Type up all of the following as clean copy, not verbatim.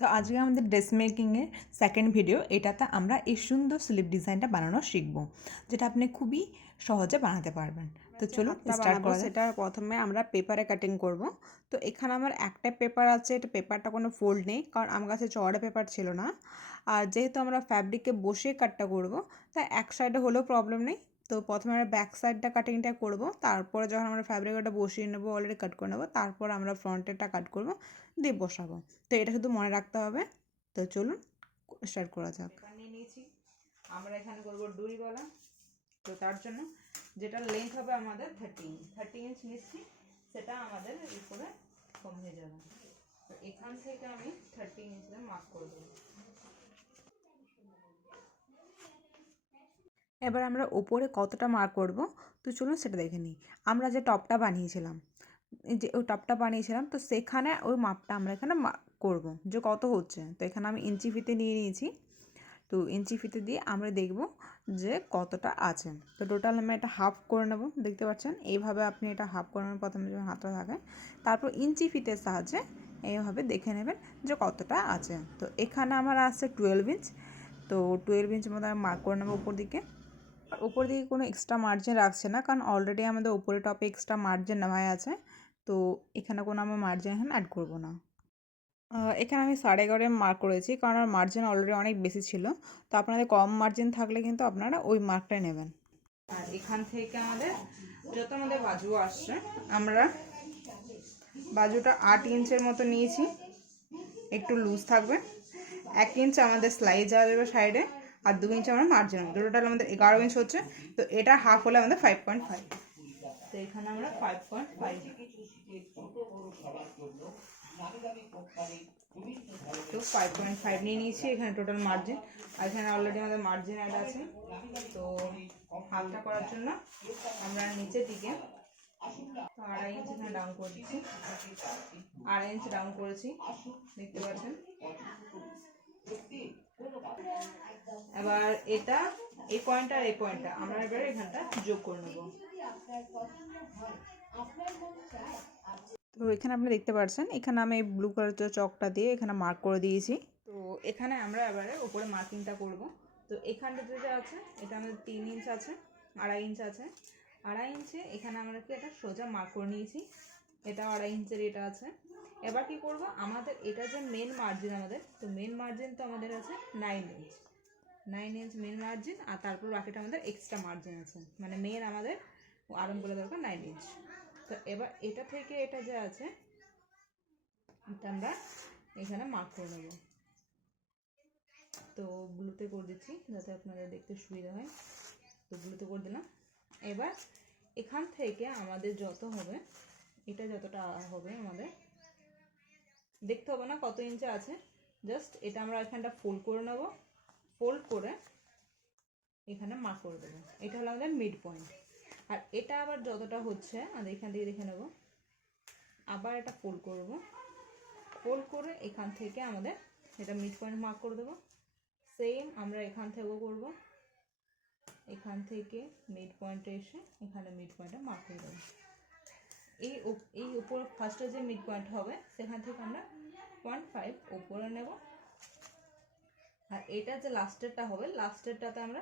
তো আজকে আমাদের ড্রেস মেকিংয়ের সেকেন্ড ভিডিও। এটাতে আমরা এই সুন্দর স্লিপ ডিজাইনটা বানানো শিখব, যেটা আপনি খুবই সহজে বানাতে পারবেন। তো চলুন স্টার্ট করা যাক। সেটা প্রথমে আমরা পেপারে কাটিং করব। তো এখানে আমার একটা পেপার আছে, এটা পেপারটা কোনো ফোল্ড নেই, কারণ আমার কাছে চওড়া পেপার ছিল না। আর যেহেতু আমরা ফ্যাব্রিকে বসে কাটটা করব, তাই এক সাইডে হলেও প্রবলেম নেই। তো প্রথমে আমরা ব্যাক সাইডটা কাটিংটা করব, তারপরে যখন আমরা ফ্যাব্রিকটা বসিয়ে নেবো, অলরেডি কাট করে নেবো, তারপর আমরা ফ্রন্টেরটা কাট করব, দিয়ে বসাবো। তো এটা শুধু মনে রাখতে হবে। তো চলুন স্টার্ট করা যাক। পেপার নিয়ে নিয়েছি, আমরা এখানে করব ডুরিওয়ালা। তো তার জন্য যেটা লেন্থ হবে আমাদের 30 ইঞ্চ নিচ্ছি, সেটা আমাদের উপরে কম হয়ে যাবে। তো এখান থেকে আমি 30 ইঞ্চে মার্ক করে দেবো। এবার আমরা ওপরে কতটা মার্ক করব, তো চলুন সেটা দেখে নিই। আমরা যে টপটা বানিয়েছিলাম, তো সেখানে ওই মাপটা আমরা এখানে করব যে কত হচ্ছে। তো এখানে আমি ইঞ্চি ফিতে নিয়ে নিয়েছি। তো ইঞ্চি ফিতে দিয়ে আমরা দেখব যে কতটা আছে। তো টোটাল আমি এটা হাফ করে নেব, দেখতে পাচ্ছেন এইভাবে আপনি এটা হাফ করে নেবেন প্রথমে যখন হাতটা থাকে, তারপর ইঞ্চি ফিতের সাহায্যে এইভাবে দেখে নেবেন যে কতটা আছে। তো এখানে আমার আছে 12 ইঞ্চ। তো 12 ইঞ্চের মধ্যে আমি মার্ক করে নেবো উপর দিকে। উপর দিকে কোনো এক্সট্রা মার্জিন রাখছে না, কারণ অলরেডি আমাদের উপরে টপে এক্সট্রা মার্জিন নেওয়া আছে। তো এখানে কোনো আমার মার্জিন এখন অ্যাড করব না। এখানে আমি 11.5 মার্ক করেছি, কারণ আমার মার্জিন অলরেডি অনেক বেশি ছিল। তো আপনাদের কম মার্জিন থাকলে কিন্তু আপনারা ওই মার্কটাই নেবেন। আর এখান থেকে আমাদের যত আমাদের বাজু আসছে, আমরা বাজুটা 8 ইঞ্চের মতো নিয়েছি, একটু লুজ থাকবে। 1 ইঞ্চ আমাদের সেলাই যাওয়া যাবে সাইডে, আর 2 ইঞ্চ আমরা মার্জিন হবে। টোটাল আমাদের 11 ইঞ্চ হচ্ছে। তো এটা হাফ হলে আমাদের 5.5। তো এখানে আমরা 5.5, তো 5.5 নিয়ে নিয়েছি এখানে টোটাল মার্জিন। আর এখানে অলরেডি আমাদের মার্জিন অ্যাড আছে। তো হাফটা করার জন্য আমরা নিচের দিকে 2.5 ইঞ্চ এখানে ডাউন করে দিচ্ছি। 2.5 ইঞ্চ ডাউন করেছি, দেখতে পাচ্ছেন। এবার এটা এই পয়েন্টটা আর এই পয়েন্টটা আমরা এবারে এখানটা যোগ করে নেব। তো এখানে আপনি দেখতে পাচ্ছেন, এখানে আমি ব্লু কালার চকটা দিয়ে এখানে মার্ক করে দিয়েছি। তো এখানে আমরা এবারে উপরে মার্কিংটা করব। তো এখানটা যেটা আছে, এটা আমাদের 3 ইঞ্চ আছে, 2.5 ইঞ্চ আছে। 2.5 ইঞ্চে এখানে আমরা কি এটা সোজা মার্ক করে নিয়েছি, এটা 2.5 ইঞ্চের এটা আছে। এবার কি করব, আমাদের এটা যে মেন মার্জিন আমাদের, তো মেন মার্জিন তো আমাদের আছে 9 ইঞ্চ। 9 ইঞ্চ মেন মার্জিন, আর তারপর বাকিটা আমাদের এক্সট্রা মার্জিন আছে, মানে মেন আমাদের আরম করে দরকার 9 ইঞ্চ। তো এবার এটা থেকে এটা যে আছে, এটা আমরা এখানে মার্ক করে নেব। তো ব্লুতে করে দিচ্ছি যাতে আপনাদের দেখতে সুবিধা হয়। তো ব্লুতে করে দিলাম। এবার এখান থেকে আমাদের যত হবে, এটা যতটা হবে আমাদের দেখতে হবে না কত ইঞ্চে আছে, জাস্ট এটা আমরা এখানটা ফোল্ড করে নেব। ফোল্ড করে এখানে মার্ক করে দেবো। এটা হলো আমাদের মিড পয়েন্ট। আর এটা আবার যতটা হচ্ছে আমাদের এখান থেকে দেখে নেব, আবার এটা ফোল্ড করব। ফোল্ড করে এখান থেকে আমাদের এটা মিড পয়েন্ট মার্ক করে দেবো। সেম আমরা এখান থেকেও করব, এখান থেকে মিড পয়েন্টে এসে এখানে মিড পয়েন্টটা মার্ক করে দেবো। এই উপর ফার্স্টে যে মিড পয়েন্ট হবে সেখান থেকে আমরা 0.5 উপরে নেব। আর এটা যে লাস্টেরটা হবে, লাস্টেরটাতে আমরা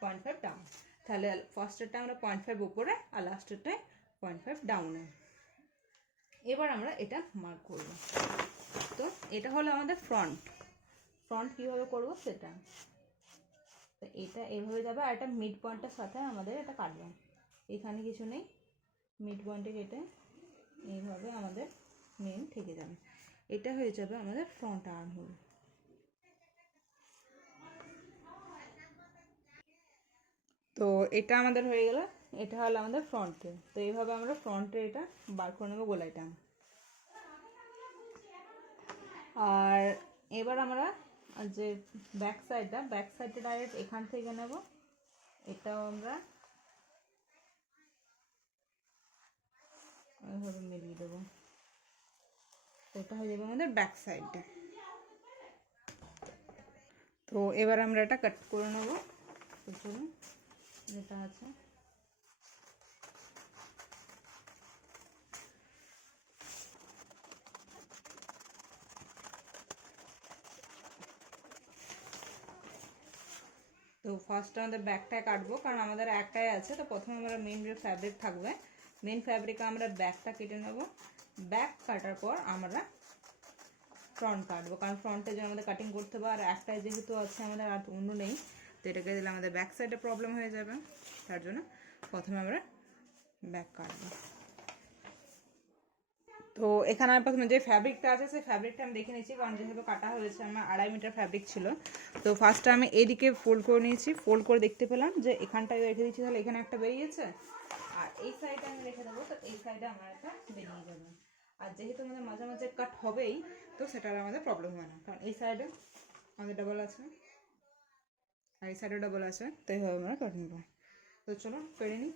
0.5 ডাউন। তাহলে ফার্স্টেরটা আমরা 0.5 উপরে, আর লাস্টেরটায় 0.5 ডাউনে। এবার আমরা এটা মার্ক করব। তো এটা হলো আমাদের ফ্রন্ট। কীভাবে করব সেটা, তো এটা এভাবে যাবে, আর এটা মিড পয়েন্টের সাথে আমাদের এটা কাটবে। এখানে কিছু নেই, মিড পয়েন্টে কেটে এইভাবে আমাদের মেন থেকে যাবে। এটা হয়ে যাবে আমাদের ফ্রন্ট আর্ম হোল। তো এটা আমাদের হয়ে গেল, এটা হলো আমাদের ফ্রন্টে। তো এইভাবে আমরা ফ্রন্টে এটা বার করে নেবো গোলাইটা। আর এবার আমরা যে ব্যাক সাইডটা ডাইরেক্ট এখান থেকে নেব। এটাও আমরা এইভাবে মিলিয়ে দেবো। এটা হয়ে যাবে আমাদের ব্যাক সাইডটা। তো এবার আমরা এটা কাট করে নেবো। তো চলুন, যেটা আছে তো ফার্স্ট আমাদের ব্যাকটা কাটবো, কারণ আমাদের একটাই আছে। তো প্রথমে আমরা মেন যে ফ্যাব্রিক থাকবে, মেন ফ্যাব্রিকে আমরা ব্যাকটা কেটে নেব। ব্যাক কাটার পর আমরা ফ্রন্ট কাটবো, কারণ ফ্রন্টের জন্য আমাদের কাটিং করতে হবে। আর একটাই যেহেতু আছে আমাদের, আর অন্য নেই, তো এটাকে দিলে আমাদের ব্যাক সাইডে প্রবলেম হয়ে যাবে। তার জন্য প্রথমে আমরা ব্যাক কাটবো। তো এখানে আমি প্রথমে যে ফ্যাব্রিকটা আছে সেই ফ্যাব্রিকটা আমি দেখে নিয়েছি, কারণ যেহেতু কাটা হয়েছে আমার 2.5 মিটার ফ্যাব্রিক ছিল। তো ফার্স্টে আমি এইদিকে ফোল্ড করে নিয়েছি। ফোল্ড করে দেখতে পেলাম যে এখানটায় রেখে দিচ্ছি, তাহলে এখানে একটা বেরিয়েছে। আর এই সাইডে আমি রেখে দেবো, তো এই সাইডে আমার একটা বেরিয়ে যাবে। আর যেহেতু আমাদের মাঝে মাঝে কাট হবেই, তো সেটার আমাদের প্রবলেম হয় না, কারণ এই সাইডে আমাদের ডাবল আছে আর এই সাইডে ডাবল আছে, তো এইভাবে আমরা কাট নেবো। তো চলো পেরে নিই।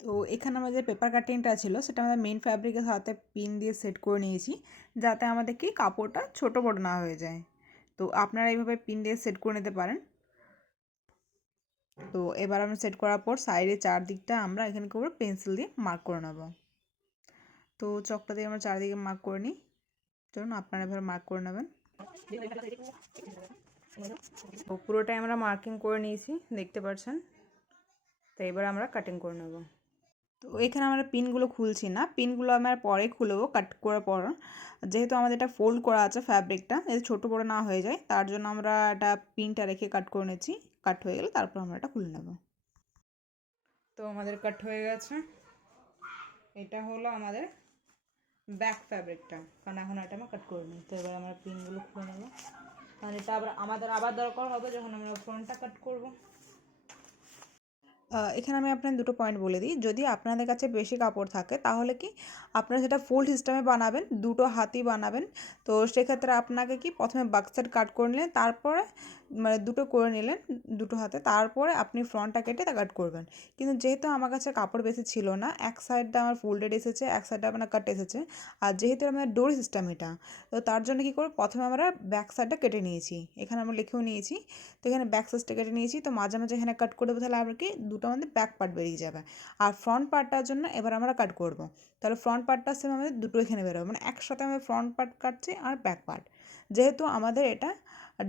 তো এখানে আমাদের পেপার কাটিংটা ছিল, সেটা আমাদের মেন ফ্যাব্রিকের সাথে পিন দিয়ে সেট করে নিয়েছি, যাতে আমাদের কি কাপড়টা ছোট বড় না হয়ে যায়। তো আপনারা এইভাবে পিন দিয়ে সেট করে নিতে পারেন। তো এবার আমরা সেট করার পর সাইডে চারদিকটা আমরা এখানে করবো পেন্সিল দিয়ে মার্ক করে নেব। তো চকটা দিয়ে আমরা চারদিকে মার্ক করে নিই। চলুন আপনারা এভাবে মার্ক করে নেবেন। তো পুরোটাই আমরা মার্কিং করে নিয়েছি, দেখতে পাচ্ছেন। তো এবার আমরা কাটিং করে নেব। তো এখানে আমরা পিনগুলো খুলছি না, পিনগুলো আমরা পরে খুলবো কাট করার পর। যেহেতু আমাদের এটা ফোল্ড করা আছে ফ্যাব্রিকটা, এতে ছোটো বড়ো না হয়ে যায়, তার জন্য আমরা এটা পিনটা রেখে কাট করে নিচ্ছি। কাট হয়ে গেলে তারপর আমরা এটা খুলে নেব। তো আমাদের কাট হয়ে গেছে। এটা হলো আমাদের ব্যাক ফ্যাব্রিকটা, কারণ এখন এটা আমরা কাট করে নিই। তো এবার আমরা পিনগুলো খুলে নেব, কারণ এটা আমাদের আবার দরকার হবে যখন আমরা ফ্রন্টটা কাট করব। এখানে আমি আপনার দুটো পয়েন্ট বলে দিই। যদি আপনাদের কাছে বেশি কাপড় থাকে তাহলে কি আপনারা সেটা ফোল্ড সিস্টেমে বানাবেন, দুটো হাতই বানাবেন। তো সেক্ষেত্রে আপনাকে কি প্রথমে বাক সাইড কাট করে নিলেন, তারপরে মানে দুটো করে নিলেন দুটো হাতে, তারপরে আপনি ফ্রন্টটা কেটে তা কাট করবেন। কিন্তু যেহেতু আমার কাছে কাপড় বেশি ছিল না, এক সাইডটা আমার ফোল্ডেড এসেছে, এক সাইডটা আপনার কাট এসেছে। আর যেহেতু আমার ডোর সিস্টেম এটা, তো তার জন্য কী করব, প্রথমে আমরা ব্যাক সাইডটা কেটে নিয়েছি, এখানে আমরা লিখেও নিয়েছি। তো এখানে ব্যাক সাইডটা কেটে নিয়েছি, তো মাঝে মাঝে এখানে কাট করে দেবো, তাহলে আমরা কি দুটো আমাদের ব্যাক পার্ট বেরিয়ে যাবে। আর ফ্রন্ট পার্টটার জন্য এবার আমরা কাট করব, তাহলে ফ্রন্ট পার্টটার সেম আমাদের দুটো এখানে বেরোবে, মানে একসাথে আমরা ফ্রন্ট পার্ট কাটছি আর ব্যাক পার্ট। যেহেতু আমাদের এটা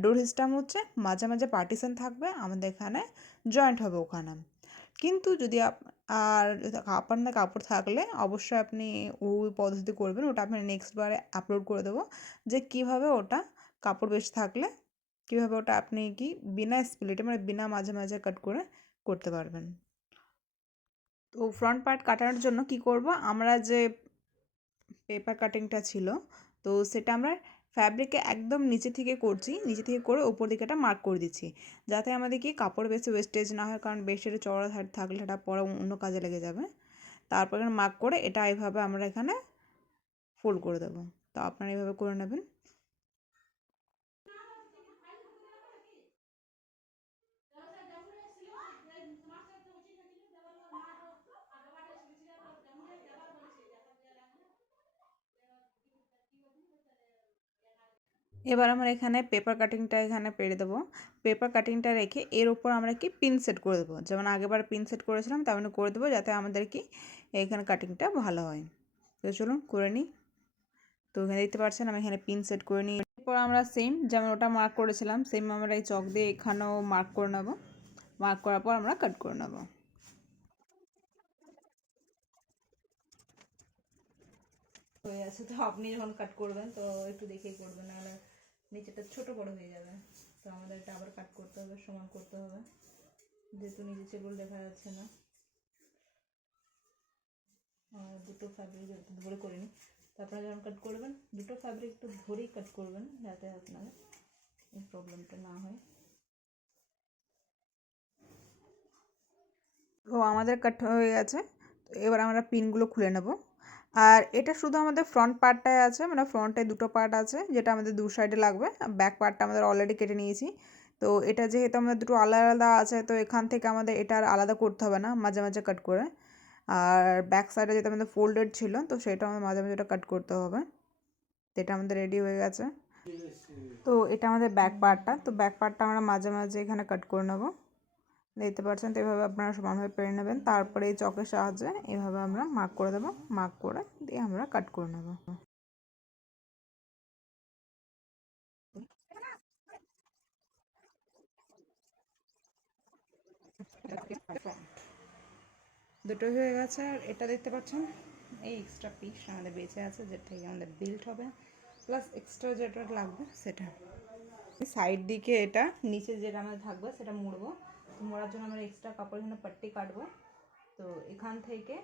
ডোর সিস্টেম হচ্ছে, মাঝে মাঝে পার্টিশন থাকবে, আমাদের এখানে জয়েন্ট হবে ওখানে। কিন্তু যদি আর আপনার কাপড় থাকলে অবশ্যই আপনি ওই পদ্ধতি করবেন, ওটা আপনি নেক্সট বারে আপলোড করে দেবো যে কীভাবে ওটা কাপড় বেশি থাকলে কীভাবে ওটা আপনি কি বিনা স্প্লিটে মানে বিনা মাঝে মাঝে কাট করে করতে পারবেন। তো ফ্রন্ট পার্ট কাটানোর জন্য কি করব, আমরা যে পেপার কাটিংটা ছিল, তো সেটা আমরা ফ্যাব্রিকে একদম নিচে থেকে করছি, নিচে থেকে করে ওপর দিকে একটা মার্ক করে দিচ্ছি, যাতে আমাদের কি কাপড় বেশি ওয়েস্টেজ না হয়, কারণ বেশি চওড়া থাকলে এটা পরে অন্য কাজে লেগে যাবে। তারপরে মার্ক করে এটা এইভাবে আমরা এখানে ফোল্ড করে দেবো। তো আপনারা এইভাবে করে নেবেন। এবার আমরা এখানে পেপার কাটিংটা এখানে পেরে দেবো। পেপার কাটিংটা রেখে এর উপর আমরা কি পিন সেট করে দেবো, যেমন আগেবার পিন সেট করেছিলাম তেমন করে দেবো, যাতে আমাদের কি এখানে কাটিংটা ভালো হয়। তো চলুন করে নিই। তো এখানে দেখতে পাচ্ছেন আমি এখানে পিন সেট করে নিই। এরপর আমরা সেম যেমন ওটা মার্ক করেছিলাম, সেম আমরা এই চক দিয়ে এখানেও মার্ক করে নেব। মার্ক করার পর আমরা কাট করে নেব। হয়ে আছে, তো আপনি যখন কাট করবেন তো একটু দেখেই করবেন, নাহলে নিচেটা ছোট বড় হয়ে যাবে। তো আমাদের এটা আবার কাট করতে হবে, সমান করতে হবে, যেহেতু নিচে সেগুলো দেখা যাচ্ছে না। দুটো ফ্যাব্রিক ধরে করে নিই। তো আপনারা যখন কাট করবেন দুটো ফ্যাব্রিক একটু ধরেই কাট করবেন, যাতে আপনার এই প্রবলেমটা না হয়। তো আমাদের কাট হয়ে গেছে। তো এবার আমরা পিনগুলো খুলে নেব। আর এটা শুধু আমাদের ফ্রন্ট পার্টটাই আছে, মানে ফ্রন্টে দুটো পার্ট আছে যেটা আমাদের দু সাইডে লাগবে, ব্যাক পার্টটা আমাদের অলরেডি কেটে নিয়েছি। তো এটা যেহেতু আমাদের দুটো আলাদা আলাদা আছে, তো এখান থেকে আমাদের এটা আর আলাদা করতে হবে না মাঝে মাঝে কাট করে। আর ব্যাক সাইডে যেটা আমাদের ফোল্ডেড ছিল, তো সেটা আমাদের মাঝে মাঝে এটা কাট করতে হবে। তো এটা আমাদের রেডি হয়ে গেছে। তো এটা আমাদের ব্যাক পার্টটা, তো ব্যাক পার্টটা আমরা মাঝে মাঝে এখানে কাট করে নেব, দেখতে পাচ্ছেন। তো এভাবে আপনারা সমানভাবে পেরে নেবেন, তারপরে এই চকের সাহায্যে এভাবে আমরা মার্ক করে দেবো, মার্ক করে দিয়ে আমরা কাট করে নেব। দুটো হয়ে গেছে। আর এটা দেখতে পাচ্ছেন এই এক্সট্রা পিস আমাদের বেঁচে আছে, যেটা থেকে আমাদের বেল্ট হবে, প্লাস এক্সট্রা যেটা লাগবে সেটা। সাইড দিকে এটা নিচে যেটা আমাদের থাকবে সেটা মুড়বো। মোড়ার জন্য আমরা এক্সট্রা কাপড় এখানে পাট্টি কাটবো। তো এখান থেকে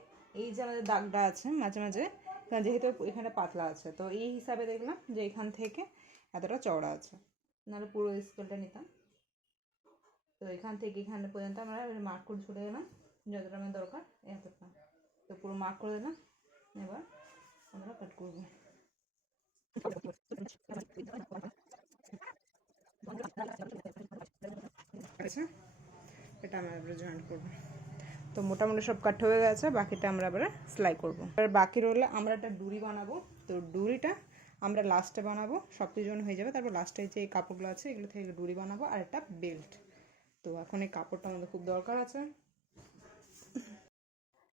এই যে আমাদের দাগটা আছে মাঝে মাঝে, যেহেতু এখানে পাতলা আছে, তো এই হিসাবে দেখলাম যে এখান থেকে এতটা চওড়া আছে, নাহলে পুরো স্কেলটা নিতাম। তো এখান থেকে এখানে পর্যন্ত আমরা মার্ক করে ছুটে গেলাম, যতটা আমার দরকার এতটা। তো পুরো মার্ক করে দিলাম। এবার আমরা কাট করবো। আচ্ছা, এটা আমরা এবারে জয়েন্ট করবো। তো মোটামুটি সব কাট হয়ে গেছে, বাকিটা আমরা এবারে সেলাই করবো। এবার বাকি রইলে আমরা একটা ডুরি বানাবো। তো ডুরিটা আমরা লাস্টে বানাবো, সব কিছু হয়ে যাবে, তারপর লাস্টে যে এই কাপড়গুলো আছে এগুলো থেকে ডুরি বানাবো আর একটা বেল্ট। তো এখন এই কাপড়টা আমাদের খুব দরকার আছে।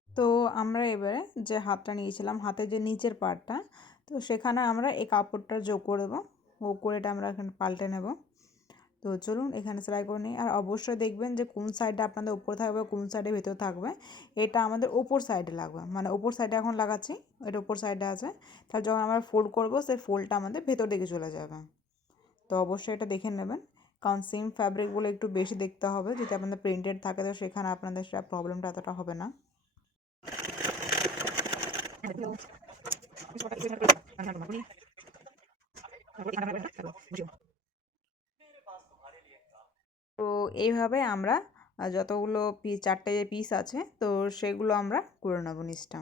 তো আমরা এবারে যে হাতটা নিয়েছিলাম, হাতের যে নিচের পার্টটা, তো সেখানে আমরা এই কাপড়টা যোগ করে দেবো। ও করে এটা আমরা এখানে পাল্টে নেব। তো চলুন এখানে সেলাই করে নিই। আর অবশ্যই দেখবেন যে কোন সাইডে আপনাদের উপরে থাকবে, কোন সাইডে ভেতর থাকবে। এটা আমাদের ওপর সাইডে লাগবে, মানে ওপর সাইডে এখন লাগাচ্ছি, এটা ওপর সাইডে আছে। তাহলে যখন আমরা ফোল্ড করবো সেই ফোল্ডটা আমাদের ভেতর দিকে চলে যাবে। তো অবশ্যই এটা দেখে নেবেন, কারণ সেম ফ্যাব্রিকগুলো একটু বেশি দেখতে হবে। যদি আপনাদের প্রিন্টেড থাকে তো সেখানে আপনাদের সেটা প্রবলেমটা এতটা হবে না। তো এইভাবে আমরা যতগুলো চারটে যে পিস আছে তো সেগুলো আমরা করে নেবো নিচটা।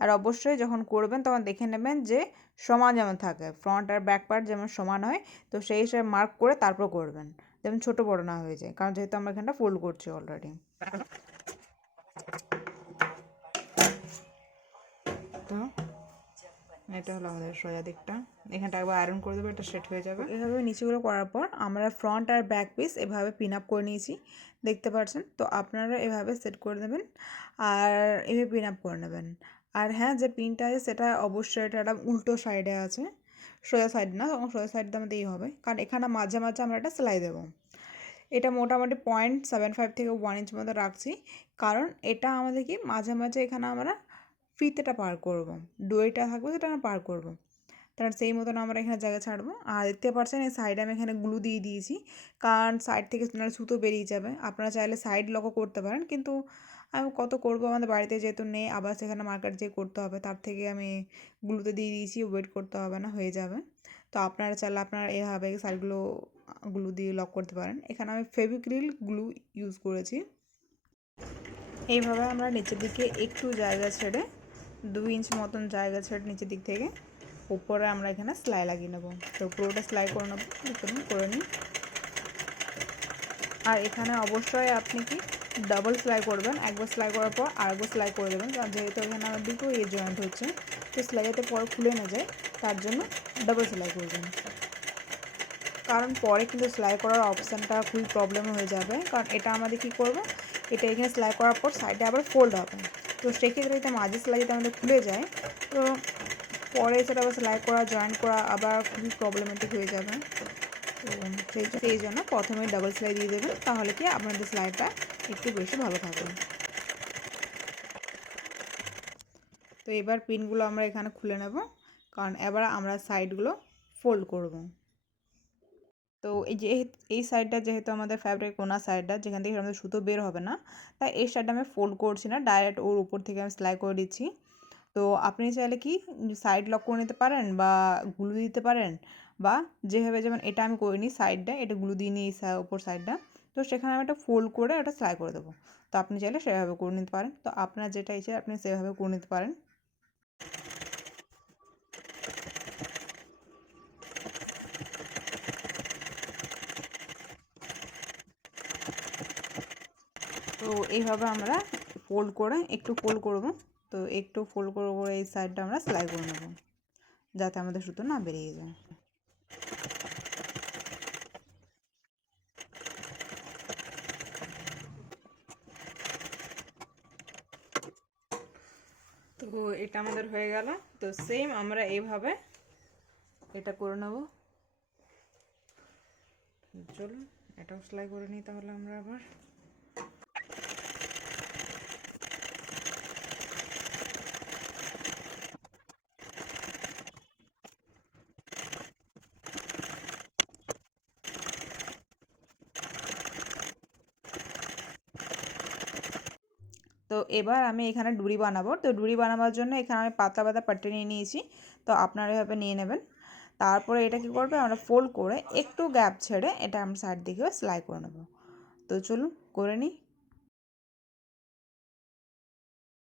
আর অবশ্যই যখন করবেন তখন দেখে নেবেন যে সমান যেমন থাকে, ফ্রন্ট আর ব্যাক পার্ট যেমন সমান হয়, তো সেই হিসেবে মার্ক করে তারপর করবেন, যেমন ছোটো বড়ো না হয়ে যায়, কারণ যেহেতু আমরা এখানটা ফোল্ড করছি অলরেডি। তো এটা হলো আমাদের সোজা দিকটা, এখানটা একবার আয়রন করে দেবো, এটা সেট হয়ে যাবে। এভাবে নিচেগুলো করার পর আমরা ফ্রন্ট আর ব্যাক পিস এভাবে পিন আপ করে নিয়েছি, দেখতে পাচ্ছেন। তো আপনারা এভাবে সেট করে নেবেন আর এভাবে পিন আপ করে নেবেন। আর হ্যাঁ, যে পিনটা আছে সেটা অবশ্যই এটা উল্টো সাইডে আছে, সোজা সাইড না, সোজা সাইডটা আমাদেরই হবে, কারণ এখানে মাঝে মাঝে আমরা একটা সেলাই দেবো। এটা মোটামুটি 0.75 থেকে 1 ইঞ্চ মতো রাখছি, কারণ এটা আমাদের কি মাঝে মাঝে এখানে আমরা ফিতেটা পার করব, ডুয়েটা থাকবে সেটা আমরা পার করব, তার সেই মতন আমরা এখানে জায়গা ছাড়বো। আর দেখতে পাচ্ছেন এই সাইডে আমি এখানে গ্লু দিয়ে দিয়েছি, কারণ সাইড থেকে নাহলে সুতো বেরিয়ে যাবে। আপনারা চাইলে সাইড লকও করতে পারেন, কিন্তু আমি কত করবো, আমাদের বাড়িতে যেহেতু নেই, আবার সেখানে মার্কেট যেয়ে করতে হবে, তার থেকে আমি গ্লুতে দিয়ে দিয়েছি, ওয়েট করতে হবে না, হয়ে যাবে। তো আপনারা চাইলে আপনারা এভাবে সাইডগুলো গ্লু দিয়ে লক করতে পারেন। এখানে আমি ফেভিক্রিল গ্লু ইউজ করেছি। এইভাবে আমরা নিচের দিকে একটু জায়গা ছেড়ে 2 ইঞ্চ মতন জায়গা ছেড়ে নিচের দিক থেকে উপরে আমরা এখানে সেলাই লাগিয়ে নেব। তো পুরোটা সেলাই করে নেব, করে নিই। আর এখানে অবশ্যই আপনি কি ডাবল সেলাই করবেন, একবার সেলাই করার পর আরেকবার সেলাই করে দেবেন, কারণ যেহেতু এখানে আমার দুটো জয়েন্ট হচ্ছে, তো সেলাই যাতে পরে খুলে না যায় তার জন্য ডাবল সেলাই করবেন। কারণ পরে কিন্তু সেলাই করার অপশানটা খুবই প্রবলেম হয়ে যাবে, কারণ এটা আমাদের কী করবে, এটা এখানে সেলাই করার পর সাইডে আবার ফোল্ড হবে। তো সেক্ষেত্রে যদি মাঝে সেলাই যদি আমাদের খুলে যায়, তো পরে সেটা আবার সেলাই করা, জয়েন্ট করা আবার খুবই প্রবলেমেটিক হয়ে যাবে। তো সেই জন্য প্রথমে ডাবল সেলাই দিয়ে দেবেন, তাহলে কি আপনাদের সেলাইটা একটু বেশি ভালো থাকবে। তো এবার পিনগুলো আমরা এখানে খুলে নেব, কারণ এবার আমরা সাইডগুলো ফোল্ড করব। তো এই সাইডটা যেহেতু আমাদের ফ্যাব্রিক কোনা সাইডটা, যেখান থেকে আমাদের সুতো বের হবে না, তাই এই সাইডটা আমি ফোল্ড করছি না, ডাইরেক্ট ওর উপর থেকে আমি সেলাই করে দিচ্ছি। তো আপনি চাইলে কি সাইড লক করে নিতে পারেন বা গ্লু দিতে পারেন, বা যেভাবে যেমন এটা আমি করে নিই, সাইডটা এটা গ্লু দিয়ে নিই ওপর সাইডটা, তো সেখানে আমি একটা ফোল্ড করে এটা সেলাই করে দেবো। তো আপনি চাইলে সেভাবে করে নিতে পারেন। তো আপনার যেটা ইচ্ছে আপনি সেভাবে করে নিতে পারেন। তো এইভাবে আমরা ফোল্ড করে একটু ফোল্ড করব, তো একটু ফোল্ড করে এই সাইডটা আমরা সেলাই করে নেব, যাতে আমাদের সুতো না বেরিয়ে যায়। তো এটা আমাদের হয়ে গেল। তো সেম আমরা এইভাবে এটা করে নেব। চলুন এটাও সেলাই করে নিই তাহলে আমরা আবার। তো এবার আমি এখানে ডুরি বানাবো। তো ডুরি বানাবার জন্য এখানে আমি পাতলা পাতলা পাট্টি নিয়ে নিয়েছি। তো আপনারা এভাবে নিয়ে নেবেন। তারপরে এটা কী করবে, আমরা ফোল্ড করে একটু গ্যাপ ছেড়ে এটা আমরা সাইড দিকেও সেলাই করে নেব। তো চলুন করে নিই।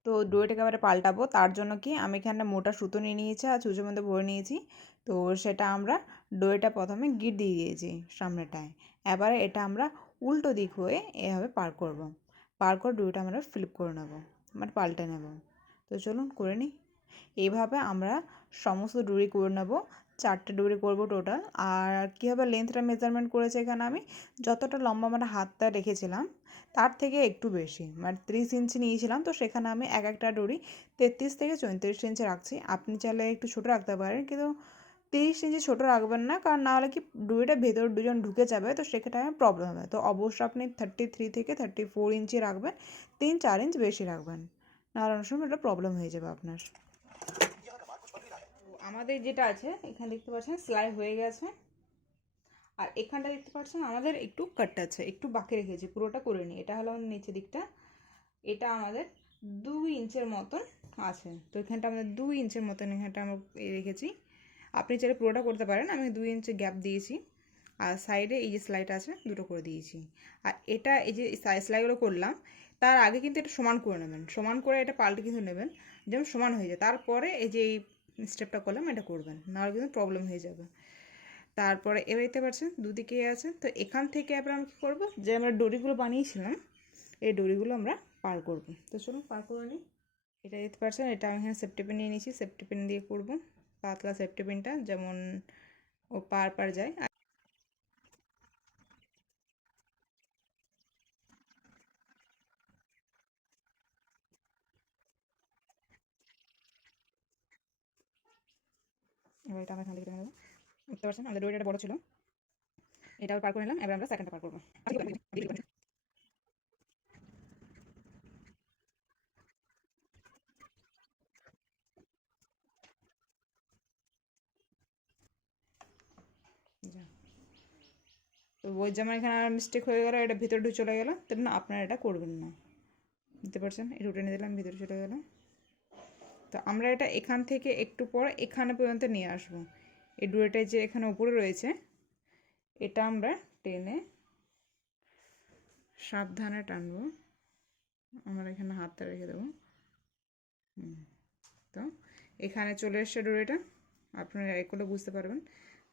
তো ডুয়েটাকে এবারে পাল্টাবো। তার জন্য কি আমি এখানে মোটা সুতো নিয়ে নিয়েছি আর ছুঁচোর মধ্যে ভরে নিয়েছি। তো সেটা আমরা ডুয়েটা প্রথমে গিট দিয়ে দিয়েছি সামনেটায়। এবারে এটা আমরা উল্টো দিক হয়ে এভাবে পার করব। পার করে ডুয়েটা আমরা ফ্লিপ করে নেব, মানে পাল্টে নেব। তো চলুন করে নিই। এইভাবে আমরা সমস্ত ডুরি করে নেব। 4টে ডুরি করব টোটাল। আর কীভাবে লেন্থটা মেজারমেন্ট করেছে এখানে আমি যতটা লম্বা মানে হাতটা রেখেছিলাম তার থেকে একটু বেশি, মানে 30 ইঞ্চি নিয়েছিলাম। তো সেখানে আমি একটা ডুরি 33 থেকে 34 ইঞ্চি রাখছি। আপনি চাইলে একটু ছোটো রাখতে পারেন, কিন্তু 30 ইঞ্চি ছোটো রাখবেন না, কারণ নাহলে কি ডুরিটা ভেতরে দুজন ঢুকে যাবে, তো সেক্ষেত্রে প্রবলেম হবে। তো অবশ্যই আপনি 33 থেকে 34 ইঞ্চি রাখবেন, 3-4 ইঞ্চ বেশি রাখবেন, নাহলে অনেক সময় এটা প্রবলেম হয়ে যাবে আপনার। আমাদের যেটা আছে এখানে দেখতে পাচ্ছেন সেলাই হয়ে গেছে। আর এখানটা দেখতে পাচ্ছেন আমাদের একটু কাট আছে, একটু বাকি রেখেছি, পুরোটা করে নিই। এটা হলো আমাদের নিচের দিকটা, এটা আমাদের 2 ইঞ্চের মতন আছে। তো এখানটা আমাদের 2 ইঞ্চের মতন এখানটা আমরা রেখেছি। আপনি চাইলে পুরোটা করতে পারেন, আমি 2 ইঞ্চি গ্যাপ দিয়েছি। আর সাইডে এই যে সেলাইটা আছে দুটো করে দিয়েছি। আর এটা এই যে সেলাইগুলো করলাম তার আগে কিন্তু এটা সমান করে নেবেন, সমান করে এটা পাল্টে কিন্তু নেবেন যেমন সমান হয়ে যায়। তারপরে এই যে এই স্টেপটা করলাম এটা করবেন, নাহলে কিন্তু প্রবলেম হয়ে যাবে। তারপরে এবার দেখতে পাচ্ছেন দুদিকেই আছে। তো এখান থেকে এবার আমি কী করবো, যে আমরা ডরিগুলো বানিয়েছিলাম এই ডরিগুলো আমরা পার করব। তো চলুন পার করে নিই। এটা দেখতে পাচ্ছেন এটা আমি এখানে সেফটি পিন নিয়ে নিয়েছি, সেফটি পিন দিয়ে করব। পাতলা সেফটি পিনটা যেমন ও পার যায়। এবার এটা আমরা এখান থেকে নেবো। বুঝতে পারছেন আমাদের ডরিটা বড় ছিল, এটা পার করে নিলাম। এবার আমরা সেকেন্ডটা পার করবো। তো ওই যেমন এখানে মিস্টেক হয়ে গেলো, এটা ভিতরে ঢুকে চলে গেলো, তেমন আপনারা এটা করবেন না। বুঝতে পারছেন, এটা উঠে নিয়ে দিলাম, ভিতরে চলে গেলো। তো আমরা এটা এখান থেকে একটু পর এখানে পর্যন্ত নিয়ে আসবো। এই ডুয়েটা যে এখানে উপরে রয়েছে এটা আমরা টেনে সাবধানে টানবো। আমরা এখানে হাতটা রেখে দেবো। তো এখানে চলে এসছে ডুয়েটা, আপনারা এগুলো বুঝতে পারবেন।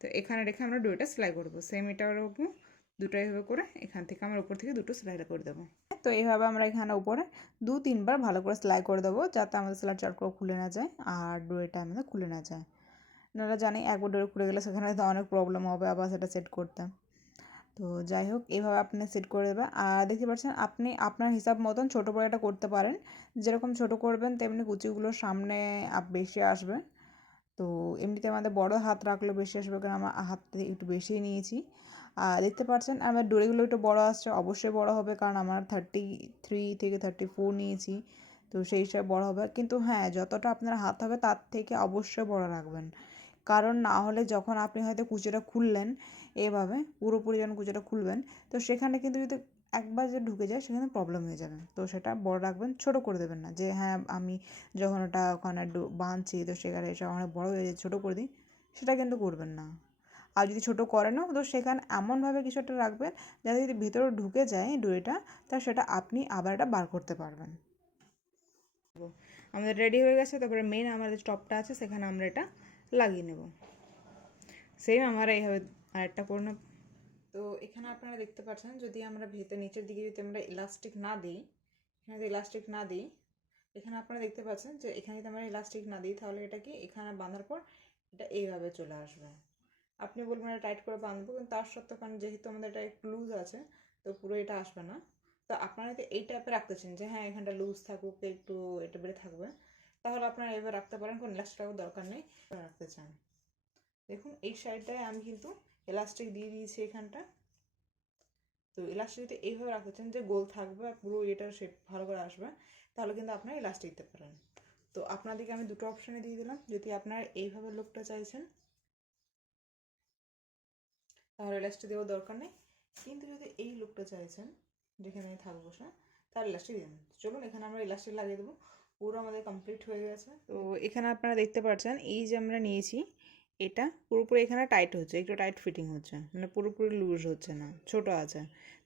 তো এখানে রেখে আমরা ডুয়েটা সেলাই করবো, সেম এটাও রাখবো, দুটোই ভাবে করে এখান থেকে আমরা উপর থেকে দুটো সেলাই করে দেবো। তো এইভাবে আমরা এখানে উপরে 2-3 বার ভালো করে সেলাই করে দেবো, যাতে আমাদের সেলাই চারকো খুলে না যায় আর ডোরিটা আমাদের খুলে না যায়। আপনারা জানি একবার ডোরি খুলে গেলে সেখানে তো অনেক প্রবলেম হবে আবার সেটা সেট করতে। তো যাই হোক এইভাবে আপনি সেট করে দেবেন। আর দেখতে পাচ্ছেন আপনি আপনার হিসাব মতন ছোটো বড়ো এটা করতে পারেন, যেরকম ছোটো করবেন তেমনি কুচিগুলো সামনে বেশি আসবে। তো এমনিতে আমাদের বড় হাত রাখলে বেশি আসবে, কারণ আমার হাত একটু বেশিই নিয়েছি। আর দেখতে পাচ্ছেন আমার ডোরিগুলো একটু বড় আসছে, অবশ্যই বড় হবে, কারণ আমার 33 থেকে 34 নিয়েছি। তো সেই হিসাবে বড় হবে, কিন্তু হ্যাঁ যতটা আপনার হাত হবে তার থেকে অবশ্যই বড় রাখবেন, কারণ না হলে যখন আপনি হয়তো কুচিটা খুললেন এভাবে পুরোপুরি যখন কুচিটা খুলবেন, তো সেখানে কিন্তু যদি একবার যে ঢুকে যায় সেখানে প্রবলেম হয়ে যাবে। তো সেটা বড় রাখবেন, ছোট করে দেবেন না যে হ্যাঁ আমি যখন ওটা ওখানে বাঁধছি তো সেখানে এসে অনেক বড় হয়ে যায় ছোটো করে দিই, সেটা কিন্তু করবেন না। আর যদি ছোটো করেনও তো সেখানে এমনভাবে কিছু একটা রাখবেন যাতে যদি ভিতরে ঢুকে যায় ডুরিটা, তা সেটা আপনি আবার এটা বার করতে পারবেন। আমাদের রেডি হয়ে গেছে। তারপরে মেন আমাদের টপটা আছে সেখানে আমরা এটা লাগিয়ে নেব। সেম আমরা এইভাবে আরেকটা করে নেব। তো এখানে আপনারা দেখতে পাচ্ছেন যদি আমরা ভেতর নিচের দিকে যদি আমরা ইলাস্টিক না দিই, এখানে যদি ইলাস্টিক না দিই, এখানে আপনারা দেখতে পাচ্ছেন যে এখানে যদি আমরা ইলাস্টিক না দিই তাহলে এটা কি এখানে বাঁধার পর এটা এইভাবে চলে আসবে। আপনি বলবেন এটা টাইট করে বাঁধবো, কিন্তু তার সত্ত্বেও কারণ যেহেতু আমাদের এটা একটু লুজ আছে তো পুরো এটা আসবে না। তো আপনারা যদি এই টাইপের রাখতে চান যে হ্যাঁ এখানটা লুজ থাকুক একটু এটা বেড়ে থাকবে, তাহলে আপনারা এইভাবে রাখতে পারেন, কোনো ইলাস্টিকের দরকার নেই। রাখতে চান দেখুন এই সাইডটায় আমি কিন্তু ইলাস্টিক দিয়ে দিয়েছি এখানটা। তো ইলাস্টিক যদি এইভাবে রাখতে চান যে গোল থাকবে আর পুরো এটার শেপ ভালো করে আসবে, তাহলে কিন্তু আপনারা ইলাস্টিক দিতে পারেন। তো আপনাদেরকে আমি দুটো অপশানে দিয়ে দিলাম, যদি আপনারা এইভাবে লুকটা চাইছেন তাহলে ইলাস্টিক দেওয়ার দরকার নেই, কিন্তু যদি এই লুকটা চাইছেন যেখানে থাকবো সে, তার ইলাস্টিক দিয়ে দেবেন। চলুন এখানে আমরা ইলাস্টিক লাগিয়ে দেবো। পুরো আমাদের কমপ্লিট হয়ে গেছে। তো এখানে আপনারা দেখতে পাচ্ছেন এই যে আমরা নিয়েছি এটা পুরোপুরি এখানে টাইট হচ্ছে, একটু টাইট ফিটিং হচ্ছে, মানে পুরোপুরি লুজ হচ্ছে না, ছোট আছে।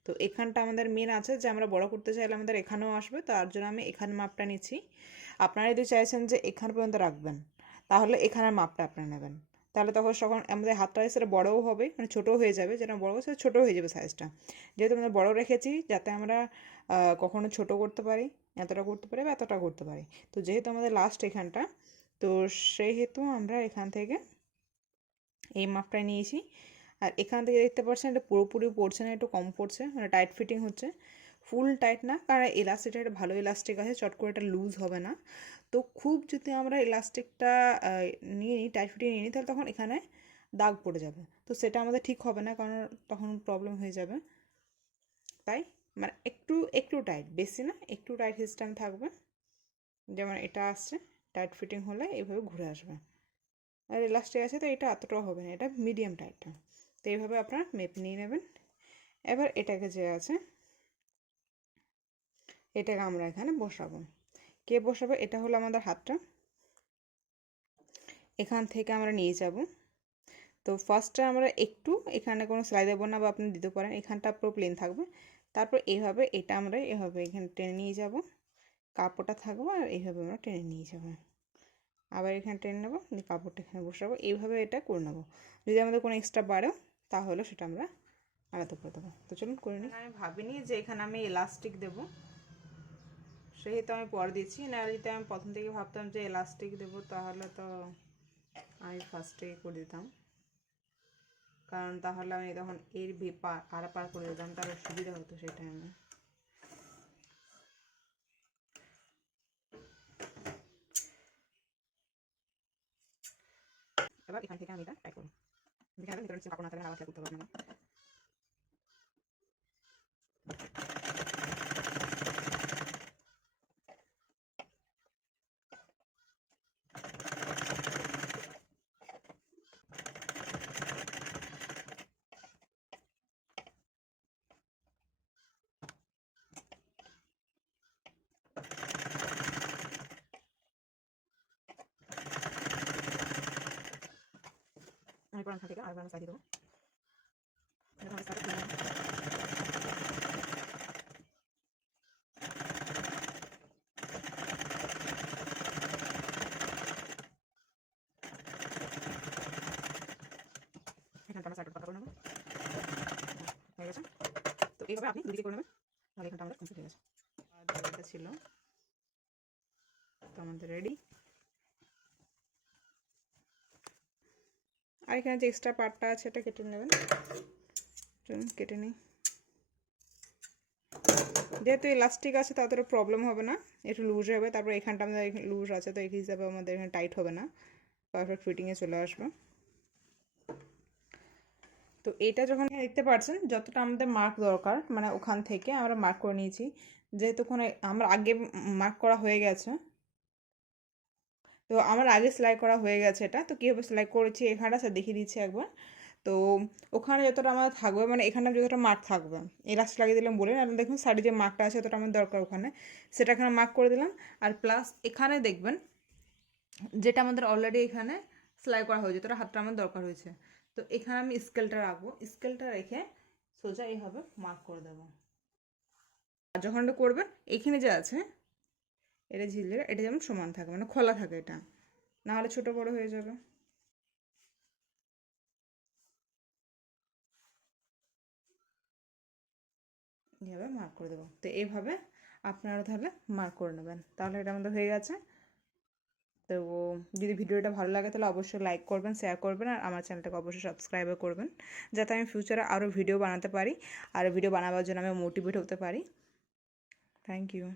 তো এখানটা আমাদের মেন আছে যে আমরা বড় করতে চাইলে আমাদের এখানেও আসবে, তার জন্য আমি এখানে মাপটা নিচ্ছি। আপনারা যদি চাইছেন যে এখান পর্যন্ত রাখবেন তাহলে এখানের মাপটা আপনারা নেবেন, তাহলে তখন আমাদের হাতটা সেটা বড়ও হবে, মানে ছোটো হয়ে যাবে, যেটা বড় সেটা ছোটো হয়ে যাবে সাইজটা। যেহেতু আমরা বড় রেখেছি যাতে আমরা কখনো ছোট করতে পারি, এতটা করতে পারি বা এতটা করতে পারি। তো যেহেতু আমাদের লাস্ট এখানটা, তো সেহেতু আমরা এখান থেকে এই মাপটা নিয়েছি। আর এখান থেকে দেখতে পাচ্ছেন এটা পুরোপুরি পড়ছে না, একটু কম পড়ছে, মানে টাইট ফিটিং হচ্ছে, ফুল টাইট না, কারণ ইলাস্টিকটা একটা ভালো ইলাস্টিক আছে, চট করে এটা লুজ হবে না। তো খুব যদি আমরা ইলাস্টিকটা নিয়ে নিই, টাইট ফিটিং নিয়ে নিই, তাহলে তখন এখানে দাগ পড়ে যাবে, তো সেটা আমাদের ঠিক হবে না, কারণ তখন প্রবলেম হয়ে যাবে। তাই মানে একটু একটু টাইট, বেশি না, একটু টাইট সিস্টেম থাকবে। যেমন এটা আসছে টাইট ফিটিং হলে এইভাবে ঘুরে আসবে, আর ইলাস্টিক আছে তো এটা এতটাও হবে না, এটা মিডিয়াম টাইটটা। তো এইভাবে আপনারা মেপে নিয়ে নেবেন। এবার এটাকে যে আছে এটাকে আমরা এখানে বসাবো। কে বসাবো? এটা হলো আমাদের হাতটা, এখান থেকে আমরা নিয়ে যাব। তো ফার্স্টে আমরা একটু এখানে কোনো সেলাই দেবো না, বা আপনি দিতে পারেন, এখানটা পুরো প্লেন থাকবে। তারপর এইভাবে এটা আমরা এভাবে এখানে টেনে নিয়ে যাব, কাপড়টা থাকবো, আর এইভাবে আমরা টেনে নিয়ে যাবো। আবার এখানে টেনে নেবো, কাপড়টা এখানে বসাবো, এইভাবে এটা করে নেবো। যদি আমাদের কোনো এক্সট্রা বাড়েও তাহলে সেটা আমরা আলাদা করে দেবো। তো চলুন করে নিই। আমি ভাবিনি যে এখানে আমি এলাস্টিক দেবো, সেহেতু আমি পরে দিচ্ছি, না যদি আমি প্রথম থেকে ভাবতাম যে এলাস্টিক দেবো তাহলে তো আমি ফার্স্টে করে দিতাম, কারণ তাহলে আমি তখন এর পার করে দিতাম, তার সুবিধা হতো সেই টাইমে। এবার এখান থেকে আমি এটা টাইট করবো, যেখানে ভিতরে কাপড় না থাকলে আবার করতে পারবো না। আমি পর এখান থেকে আরেকবার আমি সাইড দেবো। এখানটা আমরা সাইড পাতা করে নেবো, হয়ে গেছে। তো এইভাবে আপনি দুদিকে করে নেবেন, তাহলে এখানটা আমাদের কমপ্লিট হয়ে গেছে। আর যেটা ছিল তো আমাদের রেডি। আর এখানে যে এক্সট্রা পার্টটা আছে এটা কেটে নেবেন, চলুন কেটে নিই। যেহেতু ইলাস্টিক আছে ততটা প্রবলেম হবে না, একটু লুজ হবে। তারপর এখানটা আমাদের লুজ আছে, তো এই হিসাবে আমাদের এখানে টাইট হবে না, পারফেক্ট ফিটিংয়ে চলে আসবে। তো এটা যখন দেখতে পাচ্ছেন যতটা আমাদের মার্ক দরকার, মানে ওখান থেকে আমরা মার্ক করে নিয়েছি, যেহেতু ওখানে আমার আগে মার্ক করা হয়ে গেছে, তো আমার আগে সেলাই করা হয়ে গেছে এটা। তো কীভাবে সেলাই করেছি এখানটা স্যার দেখিয়ে দিচ্ছি একবার। তো ওখানে যতটা আমার থাকবে, মানে এখানে যতটা মার্ক থাকবে, এলাস্টিক লাগিয়ে দিলাম বলে, আর দেখুন সাইডে যে মার্কটা আছে যতটা আমার দরকার ওখানে, সেটা এখানে মার্ক করে দিলাম। আর প্লাস এখানে দেখবেন যেটা আমাদের অলরেডি এখানে সেলাই করা হয়েছে, যতটা হাতটা আমার দরকার হয়েছে, তো এখানে আমি স্কেলটা রাখবো, স্কেলটা রেখে সোজা এইভাবে মার্ক করে দেবো। আর যখন এটা করবেন এখানে যে আছে এটা ঝিললে এটা যেমন সমান থাকে, মানে খোলা থাকে, এটা না হলে ছোটো বড়ো হয়ে যাবে। এইভাবে মার্ক করে দেবো। তো এইভাবে আপনারা তাহলে মার্ক করে নেবেন, তাহলে এটা আমাদের হয়ে গেছে। তো যদি ভিডিওটা ভালো লাগে তাহলে অবশ্যই লাইক করবেন, শেয়ার করবেন, আর আমার চ্যানেলটাকে অবশ্যই সাবস্ক্রাইবও করবেন, যাতে আমি ফিউচারে আরও ভিডিও বানাতে পারি, আর ভিডিও বানাবার জন্য আমি মোটিভেট হতে পারি। Thank you.